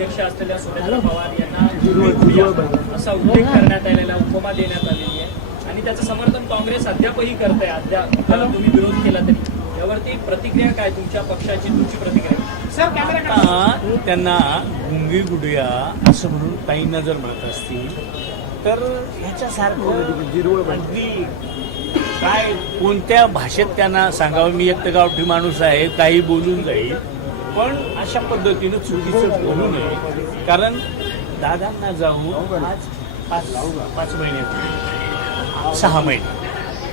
अध्यक्ष असलेल्या सुरेंद्र पवार यांना असा उल्लेख करण्यात आलेला उपमा देण्यात आलेली आहे आणि त्याचं समर्थन काँग्रेस अद्यापही करत आहे. अद्याप तुम्ही विरोध केला तरी यावरती प्रतिक्रिया काय तुमच्या पक्षाची, तुमची प्रतिक्रिया? सर कॅमेरा त्यांना गुंगी गुडिया असं म्हणून काही नजर म्हणत असतील तर ह्याच्यासारखं अगदी काय कोणत्या भाषेत त्यांना सांगावं. मी एक तर गावठी माणूस आहे, काही बोलून जाईल, पण अशा पद्धतीनं चुकीचं बोलू नये. कारण दादांना जाऊन आज पाच महिने 6 महिने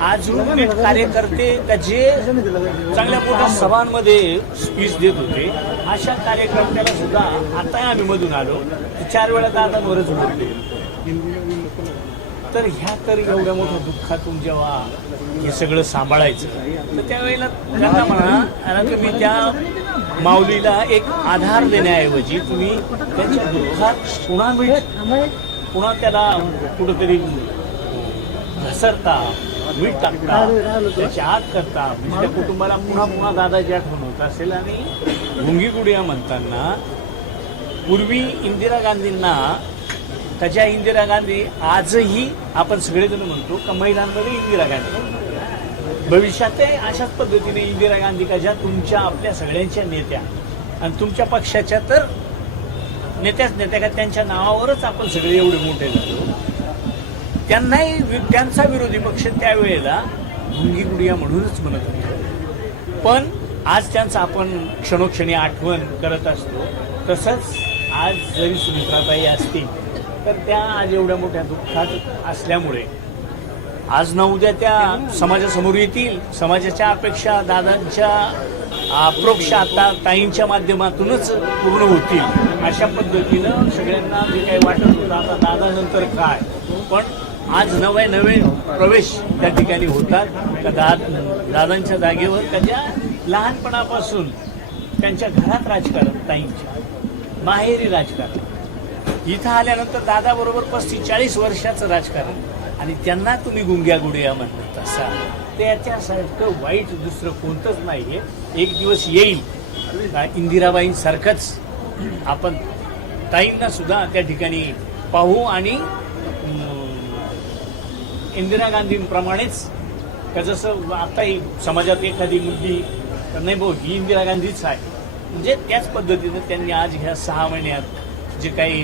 अजून कार्यकर्ते त्याचे चांगल्या मोठ्या सभांमध्ये स्पीच देत होते. अशा कार्यकर्त्याला सुद्धा आता आम्ही मधून आलो 4 वेळा दादांवरच बोलले. तर ह्या तर एवढ्या मोठ्या दुःखातून जेव्हा हे सगळं सांभाळायचं तर त्यावेळेला त्यांना म्हणा तुम्ही त्या माऊलीला एक आधार देण्याऐवजी तुम्ही त्यांच्या दुःखात पुन्हा त्याला कुठंतरी घसरता, मीठ टाकता, त्याची आग करता, त्या कुटुंबाला पुन्हा दादाची आठवण होत असेल. आणि गुंगी गुडिया म्हणताना पूर्वी इंदिरा गांधींना त्याच्या इंदिरा गांधी आजही आपण सगळेजण म्हणतो का महिलांमध्ये इंदिरा गांधी, भविष्यातही अशाच पद्धतीने इंदिरा गांधी का ज्या तुमच्या आपल्या सगळ्यांच्या नेत्या आणि तुमच्या पक्षाच्या तर नेत्या का त्यांच्या नावावरच आपण सगळे एवढे मोठे झालो. त्यांनाही त्यांचा विरोधी पक्ष त्यावेळेला गुंगी गुडिया म्हणूनच म्हणत होते. पण आज त्यांचं आपण क्षणोक्षणी आठवण करत असतो. तसंच आज जरी सुमित्राताई असतील तर त्या आज एवढ्या मोठ्या दुःखात असल्यामुळे आज ना उद्या त्या समाजासमोर येतील. समाजाच्या अपेक्षा दादांच्या अप्रोक्ष आता ताईंच्या माध्यमातूनच पूर्ण होतील. अशा पद्धतीनं सगळ्यांना जे काही वाटत होतं आता दादानंतर काय, पण आज नवे प्रवेश त्या ठिकाणी होतात का दादांच्या जागेवर त्याच्या लहानपणापासून त्यांच्या घरात राजकारण, ताईंच्या माहेरी राजकारण, इथं आल्यानंतर दादाबरोबर 35-40 वर्षाचं राजकारण, आणि त्यांना तुम्ही गुंग्या गुडिया म्हणत असाल त्याच्यासारखं वाईट दुसरं कोणतंच नाहीये. एक दिवस येईल इंदिराबाईंसारखंच आपण ताईंना सुद्धा त्या ठिकाणी पाहू आणि इंदिरा गांधींप्रमाणेच का जसं आताही समाजात एखादी मुलगी नाही भाऊ ही इंदिरा गांधीच आहे, म्हणजे त्याच पद्धतीनं त्यांनी आज ह्या 6 महिन्यात जे काही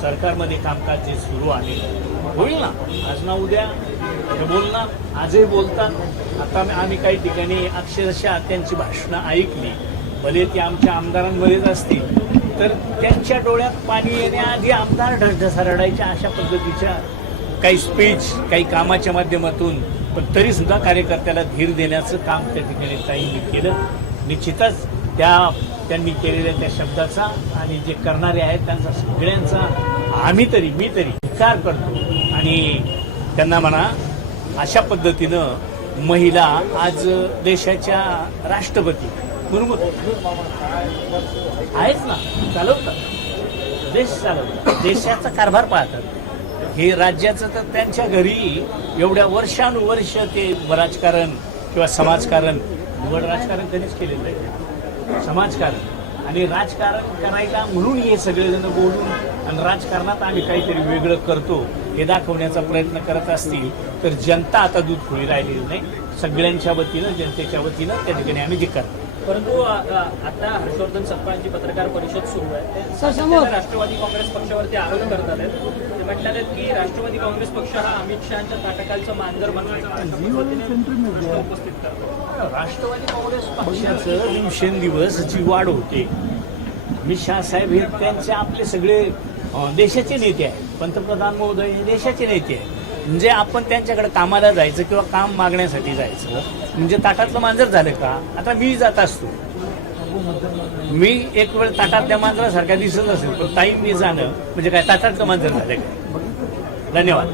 सरकारमध्ये कामकाज जे सुरू आहे होईल ना, आज ना उद्या बोलणार, आजही बोलतात. आता आम्ही काही ठिकाणी अक्षरशः त्यांची भाषणं ऐकली, भले ती आमच्या आमदारांमध्येच असतील तर त्यांच्या डोळ्यात पाणी येण्याआधी आमदार ढसढसा रडायच्या अशा पद्धतीच्या काही स्पीच, काही कामाच्या माध्यमातून, पण तरी सुद्धा कार्यकर्त्याला धीर देण्याचं काम त्या ठिकाणी ताईंनी केलं. निश्चितच त्यांनी केलेल्या त्या शब्दाचा आणि जे करणारे आहेत त्यांचा सगळ्यांचा मी तरी विचार करतो. आणि त्यांना म्हणा अशा पद्धतीनं महिला आज देशाच्या राष्ट्रपती मुर्मू आहेच ना, चालवतात देश, चालवतात देशाचा कारभार पाहतात. हे राज्याचं तर त्यांच्या घरी एवढ्या वर्षानुवर्ष ते राजकारण किंवा समाजकारण, निवड राजकारण कधीच केलेलं आहे. समाजकारण आणि राजकारण करायला म्हणून हे सगळेजण बोलून आणि राजकारणात आम्ही काहीतरी वेगळं करतो हे दाखवण्याचा प्रयत्न करत असतील तर जनता आता दूध खोळी राहिलेली नाही. सगळ्यांच्या वतीनं, जनतेच्या वतीनं त्या ठिकाणी आम्ही जे करतो. परंतु आता हर्षवर्धन सपकाळांची पत्रकार परिषद सुरू आहे, ते राष्ट्रवादी काँग्रेस पक्षावरती आरोप करतात आहेत. ते म्हटले आहेत की राष्ट्रवादी काँग्रेस पक्ष हा अमित शहाच्या ताटाखालचं मांजर बनवायचा उपस्थित करतो. राष्ट्रवादी काँग्रेस पक्षाचं दिवसेंदिवस जी वाढ होते, अमित शहा साहेब हे त्यांचे आपले सगळे देशाचे नेते आहेत. पंतप्रधान महोदय हे देशाचे नेते आहेत. म्हणजे आपण त्यांच्याकडे कामाला जायचं किंवा काम मागण्यासाठी जायचं म्हणजे ताटातलं मांजर झालं का? आता मी जात असतो, मी एक वेळ ताटातल्या मांजरासारखा दिसत असेल पण ताईंनी जाणं म्हणजे काय ताटातलं मांजर झालं का? धन्यवाद.